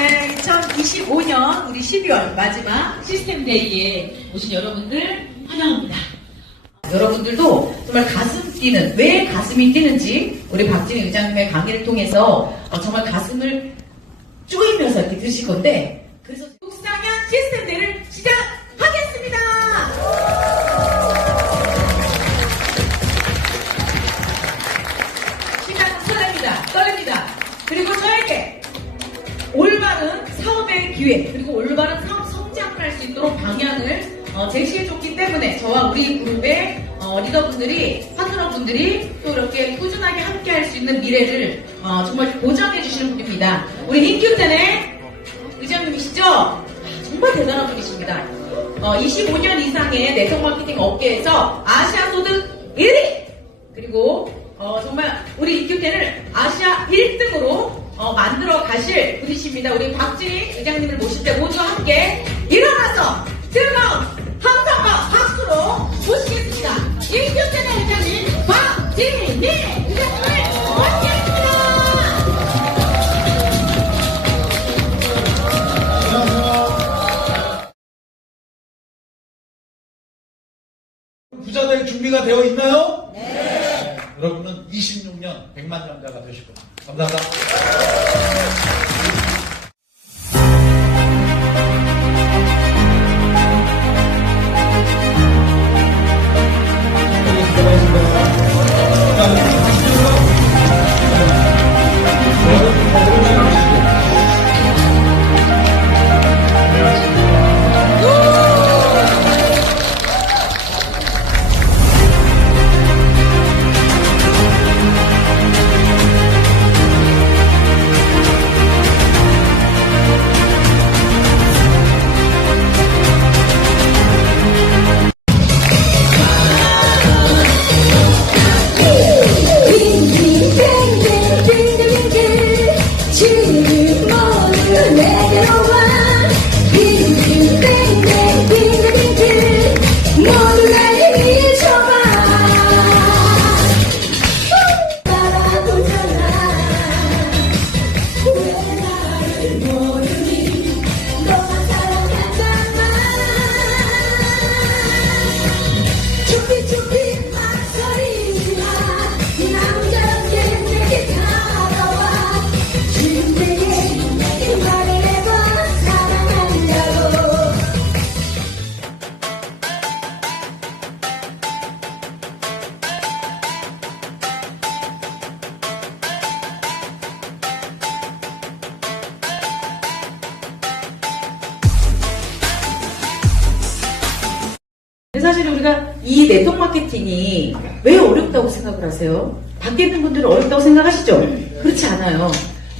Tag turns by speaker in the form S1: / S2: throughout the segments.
S1: 네, 2025년 우리 12월 마지막 시스템 데이에 오신 여러분들 환영합니다. 여러분들도 정말 가슴 뛰는 왜 가슴이 뛰는지 우리 박진희 의장님의 강의를 통해서 어, 정말 가슴을 쪼이면서 이렇게 드실 건데 그래서 속상현 시스템 데이를 기회 그리고 올바른 사업 성장을 할 수 있도록 방향을 어, 제시해줬기 때문에 저와 우리 그룹의 어, 리더분들이 파트너분들이 또 이렇게 꾸준하게 함께 할 수 있는 미래를 어, 정말 보장해 주시는 분입니다. 우리 인큐텐의 의장님이시죠? 아, 정말 대단한 분이십니다. 어, 25년 이상의 네트워크 마케팅 업계에서 아시아 소득 1위 그리고 어, 정말 우리 인큐텐을 아시아 1등으로 어, 만들어 가실 분이십니다. 우리 박진희 의장님을 모실 때 모두 함께 일어나서 뜨거운 함성과 박수로 모시겠습니다. 인큐텐의 의장님 박진희 의장님을 모시겠습니다.
S2: 부자 될 준비가 되어 있나요? 네. 여러분은 26년 100만 년자가 되실 겁니다. 감사합니다.
S3: 모
S1: 우리가 이 네트워크 마케팅이 왜 어렵다고 생각을 하세요? 밖에 있는 분들은 어렵다고 생각하시죠? 그렇지 않아요.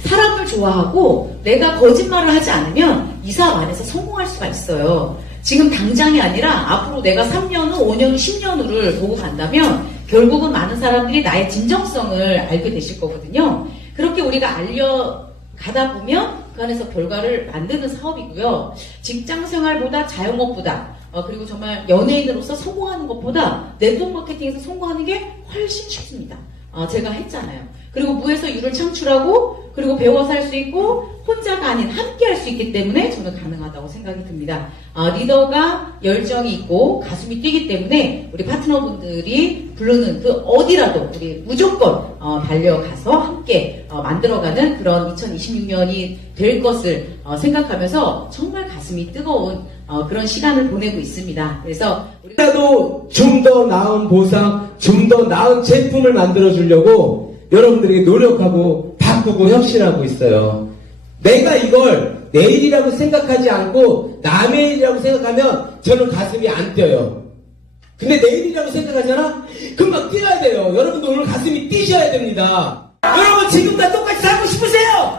S1: 사람을 좋아하고 내가 거짓말을 하지 않으면 이 사업 안에서 성공할 수가 있어요. 지금 당장이 아니라 앞으로 내가 3년 후, 5년 후, 10년 후를 보고 간다면 결국은 많은 사람들이 나의 진정성을 알게 되실 거거든요. 그렇게 우리가 알려 가다 보면 그 안에서 결과를 만드는 사업이고요. 직장 생활보다 자영업보다 어, 그리고 정말 연예인으로서 성공하는 것보다 네트워크 마케팅에서 성공하는 게 훨씬 쉽습니다. 어, 제가 했잖아요. 그리고 무에서 유를 창출하고 그리고 배워서 할 수 있고 혼자가 아닌 함께 할 수 있기 때문에 저는 가능하다고 생각이 듭니다. 어, 리더가 열정이 있고 가슴이 뛰기 때문에 우리 파트너분들이 부르는 그 어디라도 우리 무조건 어, 달려가서 함께 어, 만들어가는 그런 2026년이 될 것을 어, 생각하면서 정말 가슴이 뜨거운 어, 그런 시간을 보내고 있습니다. 그래서 우리
S4: 라도 좀 더 나은 보상, 좀 더 나은 제품을 만들어 주려고 여러분들에게 노력하고 바꾸고 혁신하고 있어요. 내가 이걸 내일이라고 생각하지 않고 남의 일이라고 생각하면 저는 가슴이 안 뛰어요. 근데 내일이라고 생각하잖아? 금방 뛰어야 돼요. 여러분도 오늘 가슴이 뛰셔야 됩니다. 여러분 지금과 똑같이 살고 싶으세요?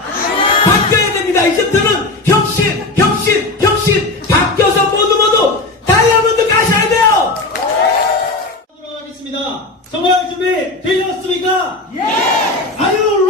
S4: 준비 되셨습니까? 예! 아유